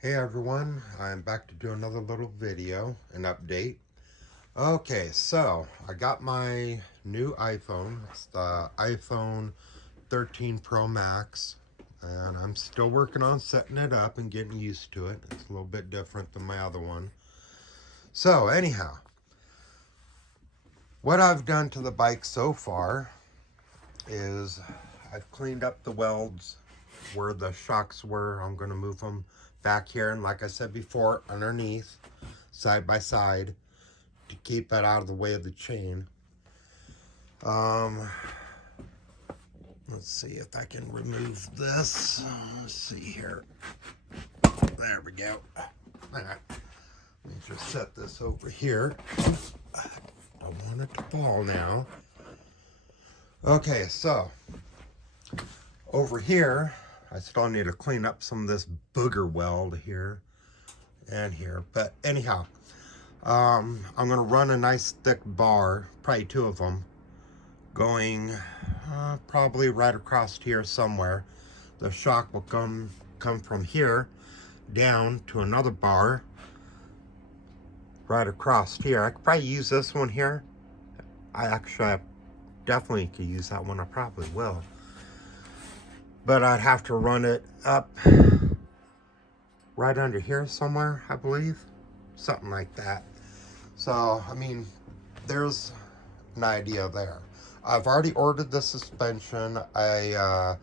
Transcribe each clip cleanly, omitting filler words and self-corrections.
Hey everyone, I'm back to do another little video, an update. Okay, so I got my new iPhone. It's the iPhone 13 Pro Max, and I'm still working on setting it up and getting used to it. It's a little bit different than my other one. So anyhow, what I've done to the bike so far is I've cleaned up the welds where the shocks were. I'm going to move them back here, and like I said before, underneath, side by side, to keep it out of the way of the chain. Let's see if I can remove this. Let's see here. There we go. Let me just set this over here. Don't want it to fall now. Okay, so over here, I still need to clean up some of this booger weld here and here. But anyhow, I'm going to run a nice thick bar, probably two of them, going probably right across here somewhere. The shock will come from here down to another bar right across here. I could probably use this one here. I definitely could use that one. I probably will. But I'd have to run it up right under here somewhere, I believe. Something like that. So, I mean, there's an idea there. I've already ordered the suspension. I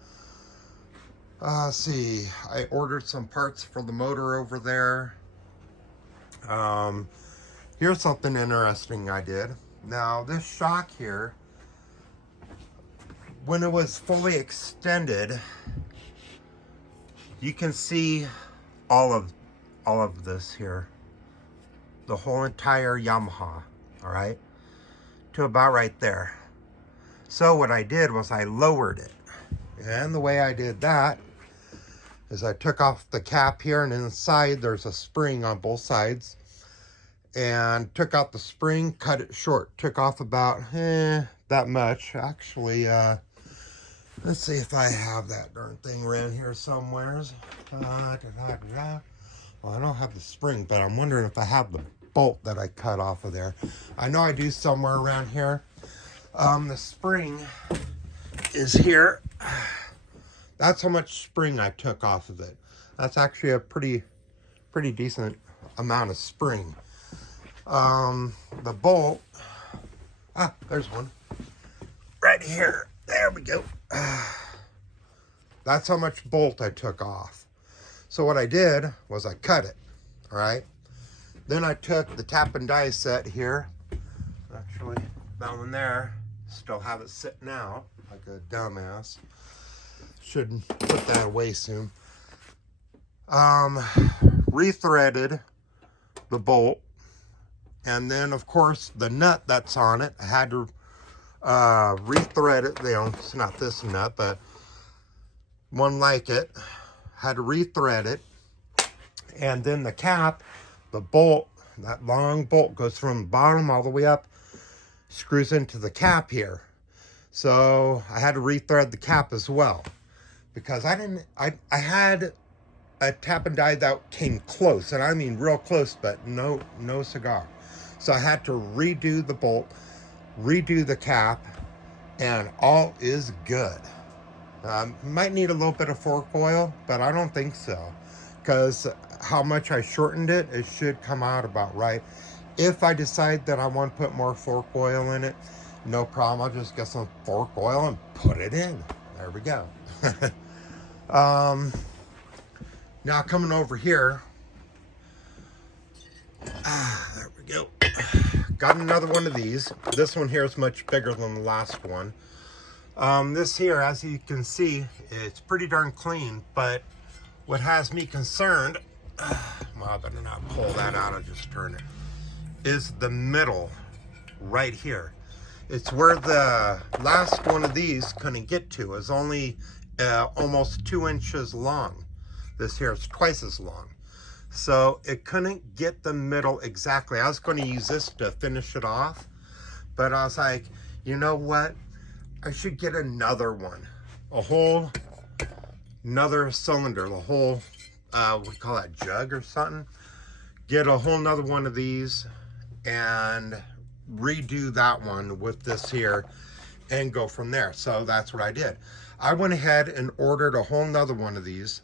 ordered some parts for the motor over there. Here's something interesting I did. Now, this shock here, when it was fully extended, you can see all of this here, the whole entire Yamaha, all right, to about right there. So what I did was I lowered it, and the way I did that is I took off the cap here, and inside there's a spring on both sides, and took out the spring, cut it short, took off about that much. Actually, let's see if I have that darn thing around here somewhere. Well, I don't have the spring, but I'm wondering if I have the bolt that I cut off of there. I know I do somewhere around here. The spring is here. That's how much spring I took off of it. That's actually a pretty decent amount of spring. The bolt, there's one right here. There we go. That's how much bolt I took off. So what I did was I cut it, all right? Then I took the tap and die set here. Actually, that one there, still have it sitting out like a dumbass. Should put that away soon. Rethreaded the bolt. And then, of course, the nut that's on it, I had to rethread it. It's not this nut, but one like it. Had to rethread it. And then the cap, the bolt, that long bolt goes from the bottom all the way up, screws into the cap here. So I had to rethread the cap as well, because I had a tap and die that came close, and I mean real close, but no cigar. So I had to redo the bolt, redo the cap, and all is good. Might need a little bit of fork oil, but I don't think so, because how much I shortened it, it should come out about right. If I decide that I want to put more fork oil in it, no problem. I'll just get some fork oil and put it in. There we go. Now coming over here, there we go. Got another one of these. This one here is much bigger than the last one. This here, as you can see, it's pretty darn clean, but what has me concerned, well, I better not pull that out, I'll just turn it, is the middle right here. It's where the last one of these couldn't get to. It's only almost 2 inches long. This here is twice as long. So it couldn't get the middle exactly. I was going to use this to finish it off, but I was like, you know what? I should get another one. Another cylinder, the whole we call that jug or something. Get a whole nother one of these and redo that one with this here and go from there. So that's what I did. I went ahead and ordered a whole nother one of these.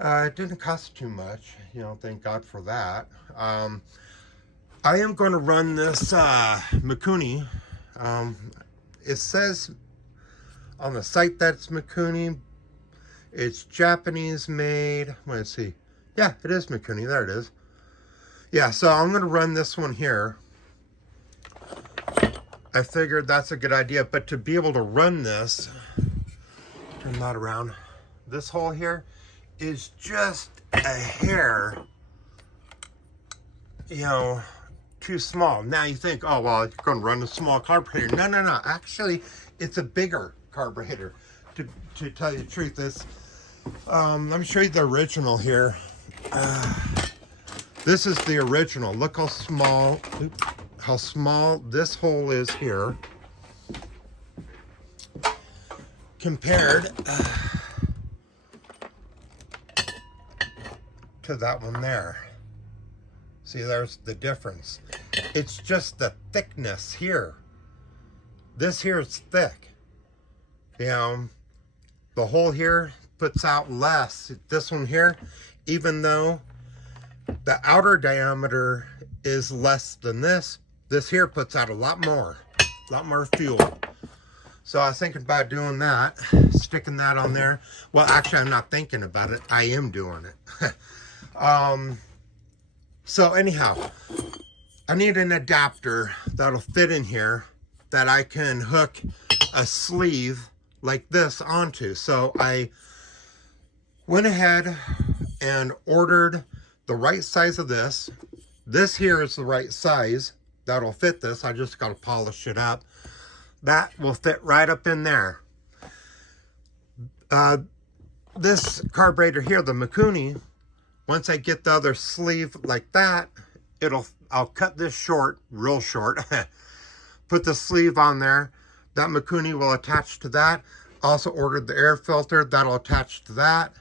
It didn't cost too much, you know, thank God for that. I am going to run this Mikuni. It says on the site that's Mikuni. It's Japanese made. Let's see. Yeah, it is Mikuni. There it is. Yeah, so I'm going to run this one here. I figured that's a good idea, but to be able to run this, turn that around, this hole here is just a hair, you know, too small. Now you think, oh, well, you're going to run a small carburetor. No, no, no. Actually, it's a bigger carburetor. To tell you the truth, this, let me show you the original here. This is the original. Look how small, this hole is here compared to that one there. See, there's the difference. It's just the thickness here. This here is thick. You know, the hole here puts out less. This one here, even though the outer diameter is less than this, this here puts out a lot more fuel. So I was thinking about doing that, sticking that on there. Well, actually, I'm not thinking about it. I am doing it. So anyhow, I need an adapter that'll fit in here that I can hook a sleeve like this onto. So I went ahead and ordered the right size of this. This here is the right size that'll fit this. I just got to polish it up. That will fit right up in there. This carburetor here, the Mikuni, once I get the other sleeve like that, I'll cut this short, real short, put the sleeve on there. That Mikuni will attach to that. Also ordered the air filter, that'll attach to that.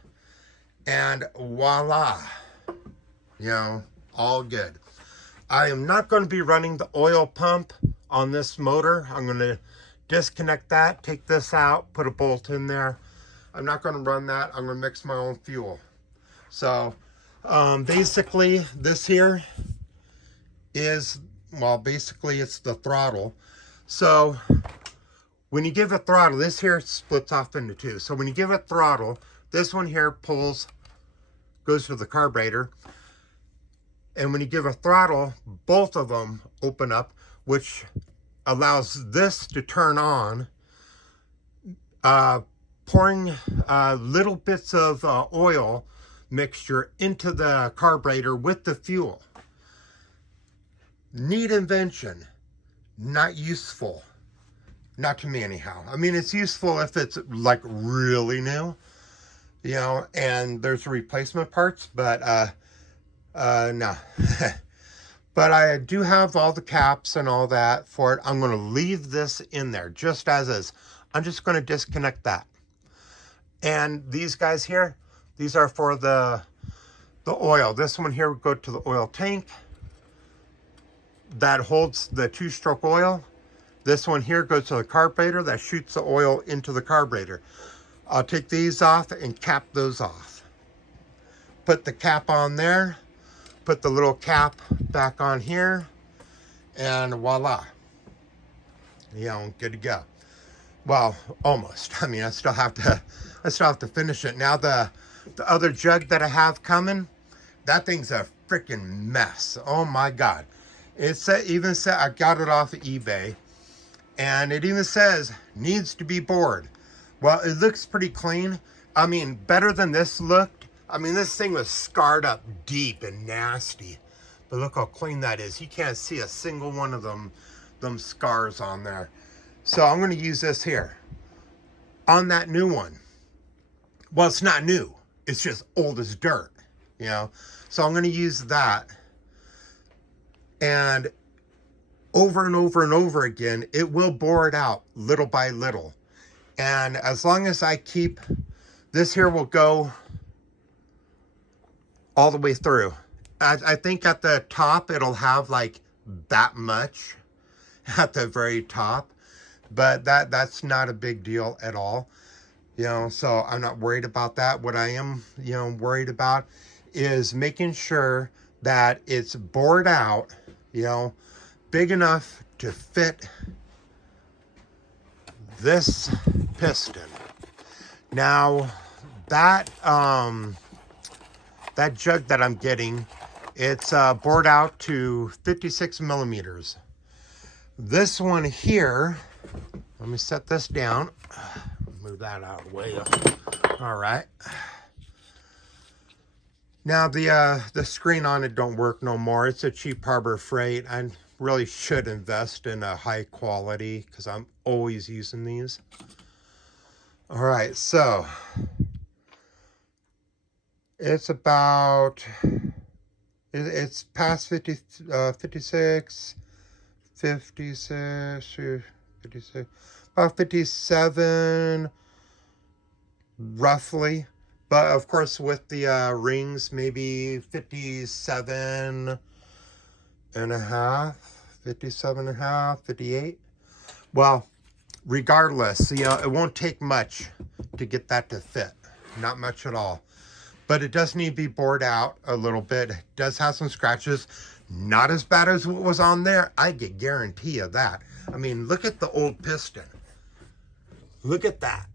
And voila, you know, all good. I am not going to be running the oil pump on this motor. I'm going to disconnect that, take this out, put a bolt in there. I'm not going to run that. I'm going to mix my own fuel. So basically this here is, well, basically it's the throttle. So when you give it throttle, this here splits off into two. So when you give it throttle, this one here goes to the carburetor. And when you give a throttle, both of them open up, which allows this to turn on, pouring little bits of oil mixture into the carburetor with the fuel. Neat invention, not useful. Not to me anyhow. I mean, it's useful if it's like really new, you know, and there's replacement parts, but no. But I do have all the caps and all that for it. I'm going to leave this in there just as is. I'm just going to disconnect that. And these guys here, these are for the oil. This one here would go to the oil tank. That holds the 2-stroke oil. This one here goes to the carburetor that shoots the oil into the carburetor. I'll take these off and cap those off. Put the cap on there. Put the little cap back on here. And voila. You know, good to go. Well, almost. I mean, I still have to finish it. Now the other jug that I have coming, that thing's a freaking mess. Oh my God. Even said I got it off of eBay, and it even says needs to be bored. Well, it looks pretty clean. I mean, better than this looked. I mean, this thing was scarred up deep and nasty, but look how clean that is. You can't see a single one of them scars on there. So I'm going to use this here on that new one. Well, it's not new. It's just old as dirt, you know. So I'm going to use that. And over and over and over again, it will bore it out little by little. And as long as I keep, this here will go all the way through. I think at the top it'll have like that much at the very top, but that's not a big deal at all. You know, so I'm not worried about that. What I am, you know, worried about is making sure that it's bored out, you know, big enough to fit this piston. Now, that that jug that I'm getting, it's bored out to 56 millimeters. This one here, let me set this down. Move that out of the way. All right. Now the screen on it don't work no more. It's a cheap Harbor Freight. I really should invest in a high quality because I'm always using these. All right, so it's about, it's past 56, about 57, roughly. But of course, with the rings, maybe 57 and a half, 57 and a half, 58. Well, regardless, you know, it won't take much to get that to fit. Not much at all. But it does need to be bored out a little bit. It does have some scratches. Not as bad as what was on there. I can guarantee you that. I mean, look at the old piston. Look at that.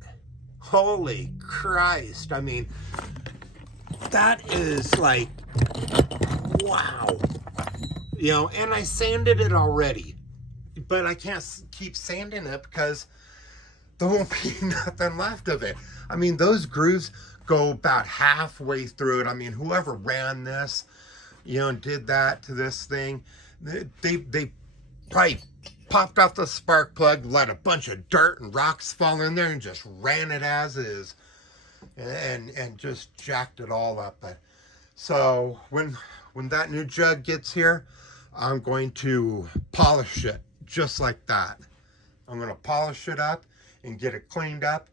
Holy Christ. I mean, that is like, wow. You know, and I sanded it already. But I can't keep sanding it because there won't be nothing left of it. I mean, those grooves go about halfway through it. I mean, whoever ran this, you know, and did that to this thing, they probably popped off the spark plug, let a bunch of dirt and rocks fall in there, and just ran it as is, and just jacked it all up. But so when that new jug gets here, I'm going to polish it just like that. I'm going to polish it up and get it cleaned up.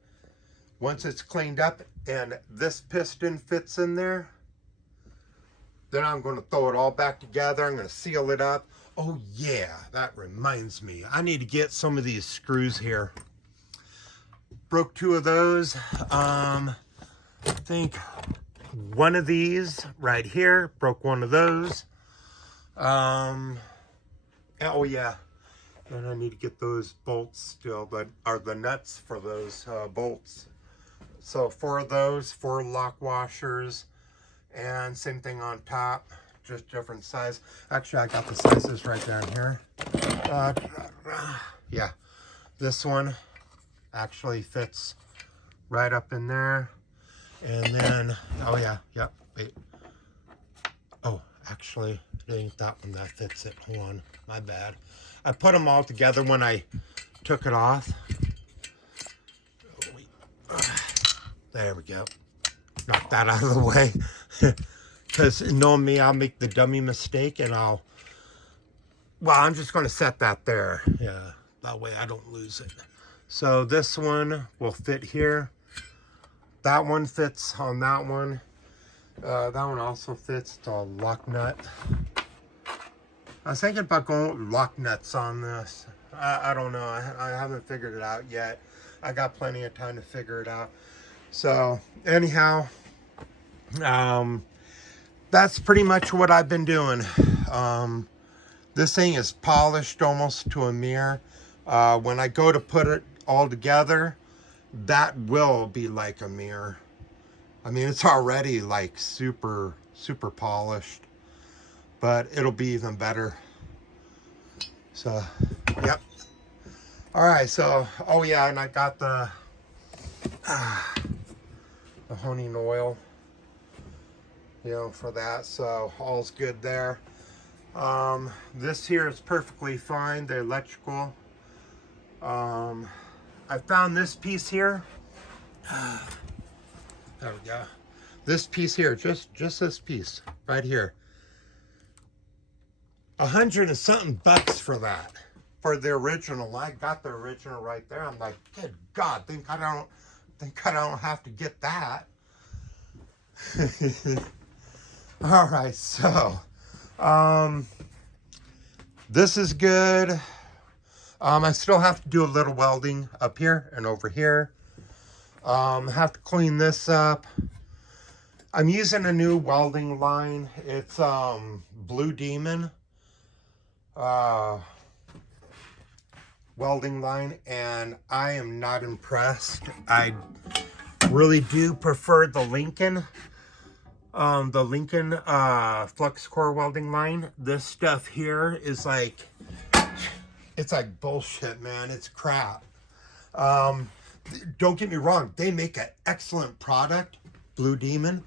Once it's cleaned up and this piston fits in there, then I'm going to throw it all back together. I'm going to seal it up. Oh yeah, that reminds me. I need to get some of these screws here. Broke two of those. I think one of these right here. Broke one of those. Oh yeah. And I need to get those bolts still, but are the nuts for those bolts. So 4 of those, 4 lock washers, and same thing on top, just different size. Actually, I got the sizes right down here. Yeah, this one actually fits right up in there. And then, oh yeah, yep, wait. Oh, actually, it ain't that one that fits it. Hold on, my bad. I put them all together when I took it off. Oh, wait. There we go. Knock that out of the way. Because knowing me, I'll make the dummy mistake and well, I'm just going to set that there. Yeah, that way I don't lose it. So this one will fit here. That one fits on that one. That one also fits. It's a lock nut. I was thinking about going with lock nuts on this. I don't know. I haven't figured it out yet. I got plenty of time to figure it out. So anyhow, that's pretty much what I've been doing. This thing is polished almost to a mirror. When I go to put it all together, that will be like a mirror. I mean, it's already like super, super polished, but it'll be even better. So, yep. All right, so, oh yeah, and I got the honing oil, you know, for that. So all's good there. This here is perfectly fine, the electrical. I found this piece here. There we go. This piece here, just this piece right here. $100 and something for that. For the original. I got the original right there. I'm like, good God, think I don't have to get that. All right, so this is good. I still have to do a little welding up here and over here. Have to clean this up. I'm using a new welding line. It's Blue Demon welding line, and I am not impressed. I really do prefer the Lincoln flux core welding line. This stuff here is like, it's like bullshit, man. It's crap. Don't get me wrong, they make an excellent product, Blue Demon,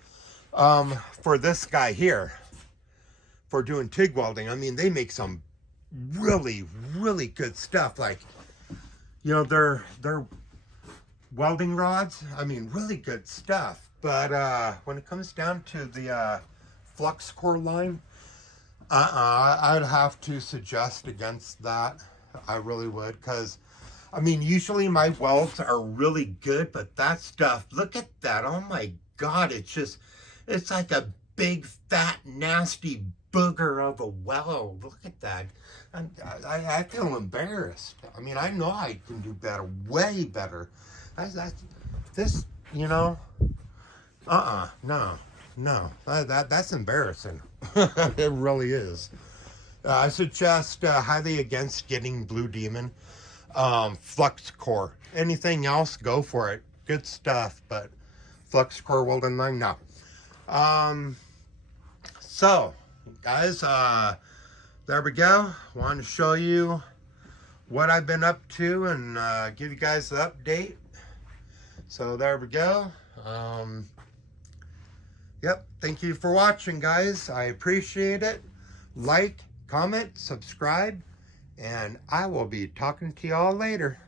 for this guy here, for doing TIG welding. I mean, they make some really, really good stuff. Like, you know, their welding rods, I mean, really good stuff. But when it comes down to the flux core line, I'd have to suggest against that. I really would, because I mean, usually my welds are really good, but that stuff, look at that. Oh my God, it's like a big, fat, nasty booger of a weld. Look at that. I feel embarrassed. I mean, I know I can do better, way better. This, you know, no. That's embarrassing. It really is. I suggest highly against getting Blue Demon flux core. Anything else, go for it. Good stuff, but flux core welding line, no. So guys, there we go. Wanted to show you what I've been up to and give you guys the update. So there we go. Yep, thank you for watching, guys. I appreciate it. Like, comment, subscribe, and I will be talking to y'all later.